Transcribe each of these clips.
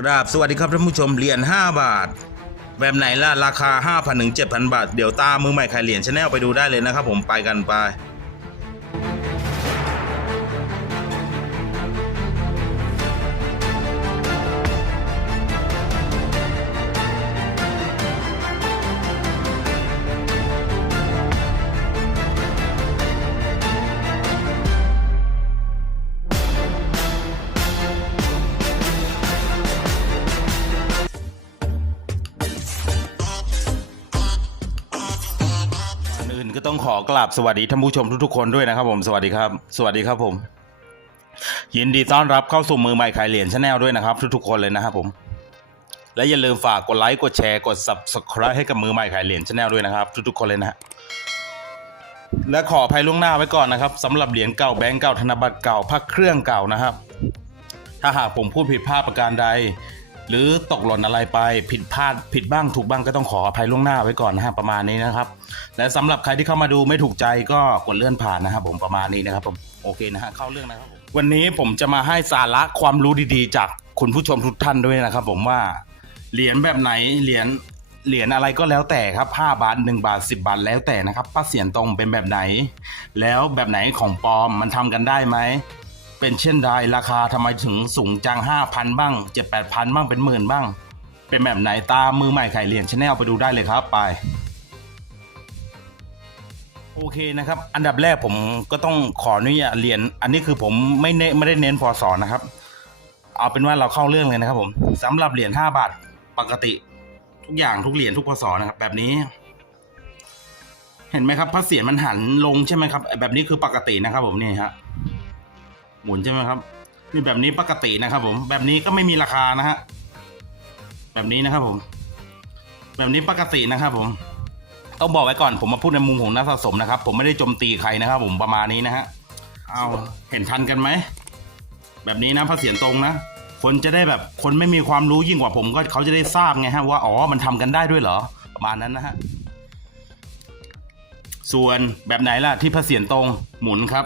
กราบสวัสดีครับท่านผู้ชมเหรียญ5 บาท แบบไหนล่ะ ราคา 5,000ถึง7,000 บาท เดี๋ยวตามมือใหม่ขายเหรียญชาแนลไปดูได้เลยนะครับผมไปกันไป ก็ต้องขอกราบสวัสดีท่านผู้ชมทุกๆคนด้วยนะครับผมสวัสดีครับ สวัสดีครับผม ยินดีต้อนรับเข้าสู่มือใหม่ขายเหรียญชาแนลด้วยนะครับ ทุกๆคนเลยนะครับผม และอย่าลืมฝากกดไลค์กดแชร์กด subscribe ให้กับมือใหม่ขายเหรียญชาแนลด้วยนะครับ ทุกๆคนเลยนะฮะและขออภัยล่วงหน้าไว้ก่อนนะครับสำหรับเหรียญเก่าแบงก์เก่าธนบัตรเก่าพักเครื่องเก่านะครับ ถ้าหากผมพูดผิดพลาดประการใด หรือตกหล่นอะไรไปผิดพลาดผิดบ้างถูกบ้างก็ต้องขออภัยล่วงหน้าไว้ก่อนนะฮะประมาณนี้นะครับ และสำหรับใครที่เข้ามาดูไม่ถูกใจก็กดเลื่อนผ่านนะครับผมประมาณนี้นะครับผมโอเคนะฮะเข้าเรื่องนะครับผมวันนี้ผมจะมาให้สาระความรู้ดีๆ จากคุณผู้ชมทุกท่านด้วยนะครับ ผมว่าเหรียญแบบไหนเหรียญเหรียญอะไรก็แล้วแต่ครับ5บาท1บาท 10 บาทแล้วแต่นะครับป้าเสียนตรงเป็นแบบไหน แล้วแบบไหนของปลอมมันทำกันได้ไหม เป็นเช่นใดราคาทำไมถึงสูงจัง 5,000 บ้าง 7 8 0 0 0 บ้างเป็นหมื่นบ้าง เป็นแบบไหนตามมือใหม่ไข่เหรียญชาแนลไปดูได้เลยครับไปโอเคนะครับ อันดับแรกผมก็ต้องขออนุญาตเรียน อันนี้คือผมไม่เน้นไม่ได้เน้นพอสอนนะครับ เอาเป็นว่าเราเข้าเรื่องเลยนะครับ ผมสำหรับเหรียญ5บาทปกติ ทุกอย่างทุกเหรียญทุกพศนะครับ แบบนี้ เห็นไหมครับพระเศียรมันหันลงใช่ไหมครับ แบบนี้คือปกตินะครับ ผมนี่ฮะ หมุนใช่ไหมครับนี่แบบนี้ปกตินะครับ ผมแบบนี้ก็ไม่มีราคานะฮะแบบนี้นะครับ ผม แบบนี้ปกตินะครับ ผม ต้องบอกไว้ก่อน ผมมาพูดในมุมของนักสะสมนะครับ ผมไม่ได้โจมตีใครนะครับ ผมประมาณนี้นะฮะเอาเห็นทันกันไหมแบบนี้นะพระเสียรตรงนะคนจะได้แบบคนไม่มีความรู้ยิ่งกว่าผมก็เขาจะได้ทราบไงฮะว่าอ๋อมันทำกันได้ด้วยเหรอประมาณนั้นนะฮะส่วนแบบไหนล่ะที่พระเสียรตรงหมุนครับ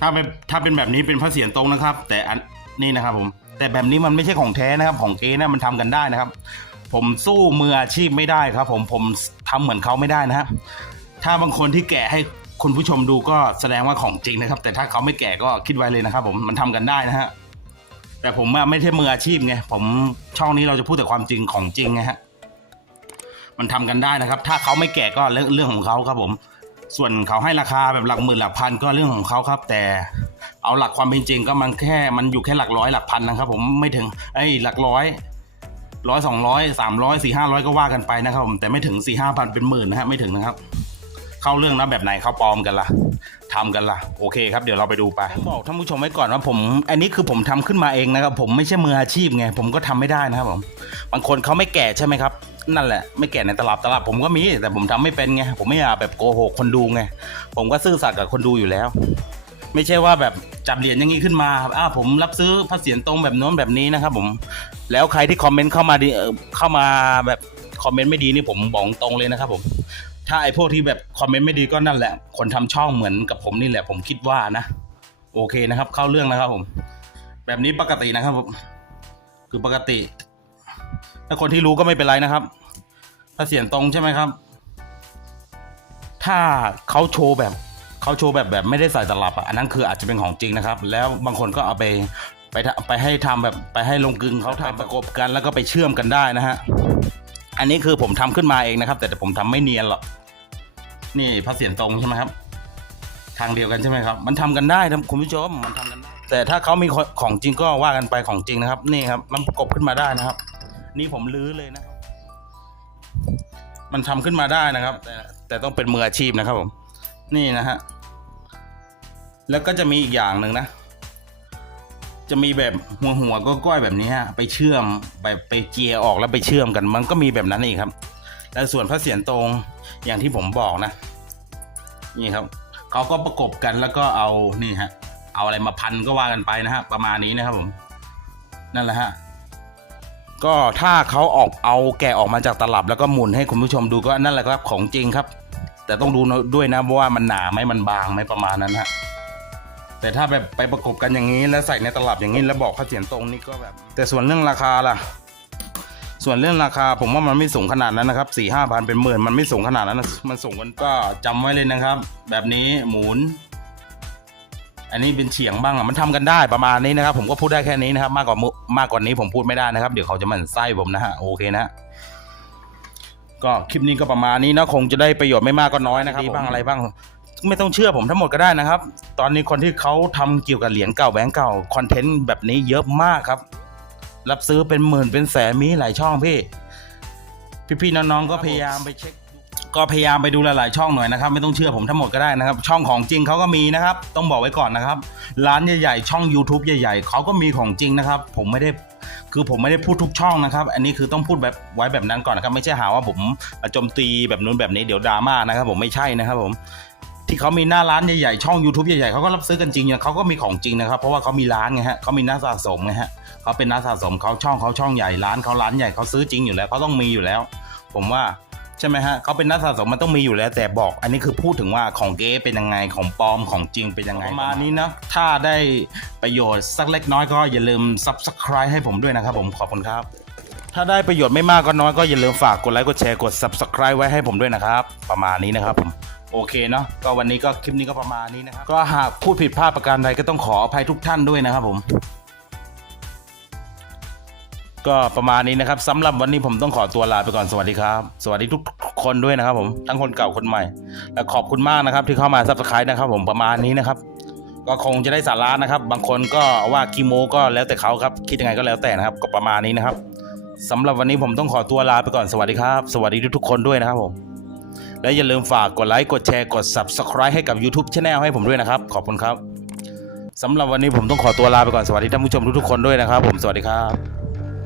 ถ้าเป็นถ้าเป็นแบบนี้เป็นพระเสียรตรงนะครับ แต่อันนี่นะครับผม แต่แบบนี้มันไม่ใช่ของแท้นะครับ ของเก๊นะมันทำกันได้นะครับ ผมสู้มืออาชีพไม่ได้ครับ ผมผมทำเหมือนเขาไม่ได้นะครับถ้าบางคนที่แกะให้คุณผู้ชมดูก็แสดงว่าของจริงนะครับ แต่ถ้าเขาไม่แกะก็คิดไว้เลยนะครับ ผมมันทำกันได้นะฮะแต่ผมไม่ใช่มืออาชีพไงผมช่องนี้เราจะพูดแต่ความจริงของจริงไงฮะมันทำกันได้นะครับ ถ้าเขาไม่แกะก็เรื่องเรื่องของเขาครับผม ส่วนเขาให้ราคาแบบหลักหมื่นหลักพันก็เรื่องของเขาครับ แต่เอาหลักความเป็นจริงก็มันแค่มันอยู่แค่หลักร้อยหลักพันนะครับ ผมไม่ถึงไอ้หลักร้อยร้อยสองร้อยสามร้อยสี่ห้าร้อยก็ว่ากันไปนะครับผมแต่ไม่ถึงสี่ห้าพันเป็นหมื่นนะฮะไม่ถึงนะครับ เข้าเรื่องนะแบบไหนเข้าปลอมกันล่ะทำกันล่ะโอเคครับเดี๋ยวเราไปดูไปบอกท่านผู้ชมไว้ก่อนว่าผม อันนี้คือผมทำขึ้นมาเองนะครับ ผมไม่ใช่มืออาชีพไงผมก็ทำไม่ได้นะครับผมบางคนเขาไม่แก่ใช่ไหมครับ นั่นแหละไม่แก่ในตลับตลับผมก็มี แต่ผมทำไม่เป็นไงผมไม่อยากแบบโกหกคนดูไงผมก็ซื่อสัตย์กับคนดูอยู่แล้ว ไม่ใช่ว่าแบบจับเหรียญอย่างนี้ขึ้นมาอ้าผมรับซื้อพระเศียรตรงแบบโน้นแบบนี้นะครับผมแล้วใครที่คอมเมนต์เข้ามาดีเข้ามาแบบคอมเมนต์ไม่ดีนี่ผมบอกตรงเลยนะครับผมถ้าไอ้พวกที่แบบคอมเมนต์ไม่ดีก็นั่นแหละ คนทำช่องเหมือนกับผมนี่แหละ ผมคิดว่านะ โอเคนะครับ เข้าเรื่องนะครับผม แบบนี้ปกตินะครับผมคือปกติ ถ้าคนที่รู้ก็ไม่เป็นไรนะครับ ถ้าเสียงตรงใช่ไหมครับ ถ้าเขาโชว์แบบเขาโชว์แบบแบบไม่ได้ใส่ตลับอะอันนั้นคืออาจจะเป็นของจริงนะครับ แล้วบางคนก็เอาไปไปไปให้ทำแบบไปให้ลงกึงเขาทำประกบกันแล้วก็ไปเชื่อมกันได้นะฮะอันนี้คือผมทำขึ้นมาเองนะครับ แต่ผมทำไม่เนียนหรอกนี่พระเสียรตรงใช่ไหมครับ ทางเดียวกันใช่ไหมครับ มันทำกันได้นะคุณผู้ชมมันทำกันได้แต่ถ้าเขามีของจริงก็ว่ากันไปของจริงนะครับ นี่ครับมันประกบขึ้นมาได้นะครับ นี่ผมลื้อเลยนะครับ มันทำขึ้นมาได้นะครับ แต่แต่ต้องเป็นมืออาชีพนะครับผม นี่นะฮะ แล้วก็จะมีอีกอย่างหนึ่งนะ จะมีแบบหัวหัวก็ก้อยแบบนี้ฮะ ไปเชื่อมไปไปเจียออกแล้วไปเชื่อมกัน มันก็มีแบบนั้นอีกครับแต่ส่วนพระเศียรตรงอย่างที่ผมบอกนะ นี่ครับเขาก็ประกบกันแล้วก็เอานี่ฮะ เอาอะไรมาพันก็ว่ากันไปนะฮะ ประมาณนี้นะครับผม นั่นแหละฮะ ก็ถ้าเขาออกเอาแกะออกมาจากตลับแล้วก็หมุนให้คุณผู้ชมดูก็นั่นแหละครับของจริงครับ แต่ต้องดูด้วยนะว่ามันหนาไหมมันบางไหมประมาณนั้นฮะแต่ถ้าแบบไปประกบกันอย่างนี้แล้วใส่ในตลับอย่างนี้แล้วบอกพระเสียรตรงนี่ก็แบบ แต่ส่วนเรื่องราคาล่ะ ส่วนเรื่องราคาผมว่ามันไม่สูงขนาดนั้นนะครับสี่ห้าพันเป็นหมื่นมันไม่สูงขนาดนั้นมันสูงกันก็จำไว้เลยนะครับ แบบนี้หมุน อันนี้เป็นเฉียงบ้างอะมันทำกันได้ประมาณนี้นะครับ ผมก็พูดได้แค่นี้นะครับ มากกว่ามากกว่านี้ผมพูดไม่ได้นะครับ เดี๋ยวเขาจะหมั่นไส้ผมนะฮะโอเคนะก็คลิปนี้ก็ประมาณนี้นะคงจะได้ประโยชน์ไม่มากก็น้อยนะครับดีบ้างอะไรบ้าง ไม่ต้องเชื่อผมทั้งหมดก็ได้นะครับ ตอนนี้คนที่เขาทำเกี่ยวกับเหรียญเก่าแบงก์เก่าคอนเทนต์แบบนี้เยอะมากครับ รับซื้อเป็นหมื่นเป็นแสนมีหลายช่องพี่ พี่ๆน้องๆก็พยายามไปเช็ค ก็พยายามไปดูหลายๆช่องหน่อยนะครับ ไม่ต้องเชื่อผมทั้งหมดก็ได้นะครับ ช่องของจริงเขาก็มีนะครับ ต้องบอกไว้ก่อนนะครับ ร้านใหญ่ๆช่อง YouTube ใหญ่ๆเขาก็มีของจริงนะครับ ผมไม่ได้คือผมไม่ได้พูดทุกช่องนะครับ อันนี้คือต้องพูดแบบไว้แบบนั้นก่อนนะครับ ไม่ใช่หาว่าผมโจมตีแบบนู้นแบบนี้เดี๋ยวดราม่านะครับ ผมไม่ใช่นะครับผมที่เขามีหน้าร้านใหญ่ๆ ช่อง YouTube ใหญ่ๆเขาก็รับซื้อกันจริงเนี่ยเขาก็มีของจริงนะครับ เพราะว่าเขามีร้านไงฮะเขามีนักสะสมไงฮะเขาเป็นนักสะสมเขาช่องเขาช่องใหญ่ร้านเขาร้านใหญ่เขาซื้อจริงอยู่แล้วเขาต้องมีอยู่แล้ว ผมว่า ใช่ไหมฮะเขาเป็นนักสะสมมันต้องมีอยู่แล้วแต่บอก อันนี้คือพูดถึงว่าของเก๊เป็นยังไงของปลอมของจริงเป็นยังไงประมาณนี้นะถ้าได้ประโยชน์สักเล็กน้อยก็อย่าลืม subscribe ให้ผมด้วยนะครับผมขอบคุณครับ ถ้าได้ประโยชน์ไม่มากก็น้อยก็อย่าลืมฝากกดไลค์กดแชร์กด subscribe ไว้ให้ผมด้วยนะครับ ประมาณนี้นะครับผมโอเคเนาะก็วันนี้ก็คลิปนี้ก็ประมาณนี้นะครับก็หากพูดผิดพลาดประการใดก็ต้องขออภัยทุกท่านด้วยนะครับผม ก็ประมาณนี้นะครับสำหรับวันนี้ผมต้องขอตัวลาไปก่อนสวัสดีครับ สวัสดีทุกคนด้วยนะครับ ผมทั้งคนเก่าคนใหม่ และขอบคุณมากนะครับ ที่เข้ามา subscribe นะครับ ผมประมาณนี้นะครับ ก็คงจะได้สาระนะครับ บางคนก็ว่าคีโมก็แล้วแต่เขาครับ คิดยังไงก็แล้วแต่นะครับ ก็ประมาณนี้นะครับสำหรับวันนี้ผมต้องขอตัวลาไปก่อนสวัสดีครับ สวัสดีทุกคนด้วยนะครับผมและอย่าลืมฝากกดไลค์กดแชร์กด subscribe ให้กับ YouTube Channel ให้ผมด้วยนะครับ ขอบคุณครับสำหรับวันนี้ผมต้องขอตัวลาไปก่อนสวัสดีท่านผู้ชมทุกๆคนด้วยนะครับ ผมสวัสดีครับ